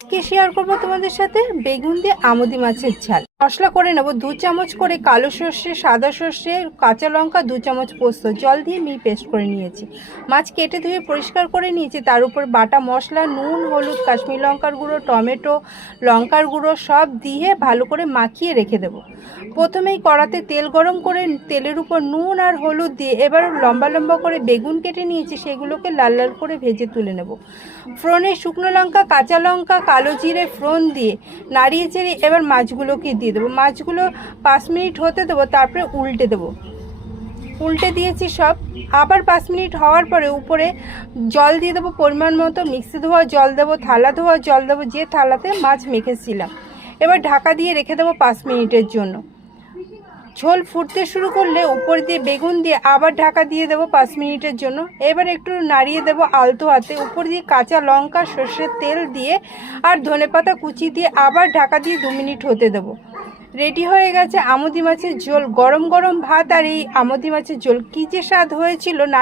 আজকে শেয়ার করবো তোমাদের সাথে বেগুন দিয়ে আমুদি মাছের ঝাল। মশলা করে নেব 2 চামচ করে কালো সর্ষে, সাদা সর্ষে, কাঁচা লঙ্কা, 2 চামচ পোস্ত, জল দিয়ে মিহি পেস্ট করে নিয়েছি। মাছ কেটে ধুয়ে পরিষ্কার করে নিয়েছি। তার উপর বাটা মশলা, নুন, হলুদ, কাশ্মীরি লঙ্কার গুঁড়ো, টমেটো, লঙ্কার গুঁড়ো সব দিয়ে ভালো করে মাখিয়ে রেখে দেব। প্রথমেই কড়াতে তেল গরম করে তেলের উপর নুন আর হলুদ দিয়ে এবার লম্বা লম্বা করে বেগুন কেটে নিয়েছি, সেগুলোকে লাল লাল করে ভেজে তুলে নেব। ফোড়নে শুকনো লঙ্কা, কাঁচা লঙ্কা, কালো জিরে ফোড়ন দিয়ে নাড়িয়ে চেড়ে এবার মাছগুলোকে দিয়ে দেবো। মাছগুলো 5 মিনিট হতে দেবো, তারপরে উল্টে দেবো। উল্টে দিয়েছি সব। আবার 5 মিনিট হওয়ার পরে উপরে জল দিয়ে দেবো পরিমাণ মতো। মিক্সি ধোয়া জল দেবো, থালা ধোয়া জল দেবো, যে থালাতে মাছ মেখেছিলাম। এবার ঢাকা দিয়ে রেখে দেবো 5 মিনিটের জন্য। ঝোল ফুটতে শুরু করলে উপর দিয়ে বেগুন দিয়ে আবার ঢাকা দিয়ে দেবো 5 মিনিটের জন্য। এবার একটু নাড়িয়ে দেবো আলতো হাতে। উপর দিয়ে কাঁচা লঙ্কা, সর্ষের তেল দিয়ে আর ধনেপাতা কুচি দিয়ে আবার ঢাকা দিয়ে 2 মিনিট হতে দেবো। রেডি হয়ে গেছে আমুদি মাছের ঝোল। গরম গরম ভাত আর এই আমুদি মাছের ঝোল কী যে স্বাদ হয়েছিল না।